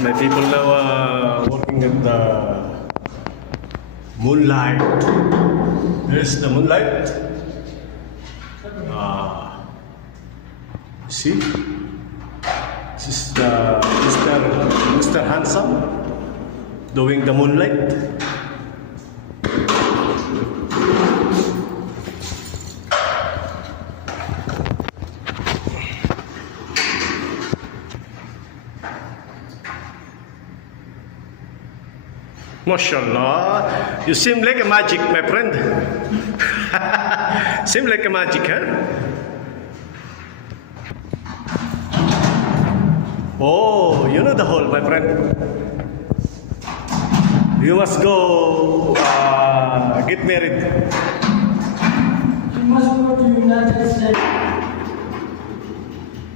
My people now working at the moonlight. There's the moonlight. See? This is the Mr. Handsome doing the moonlight. MashaAllah, you seem like a magic, my friend. Seem like a magic, huh? Oh, you know the hole, my friend. You must go get married. You must go to United States.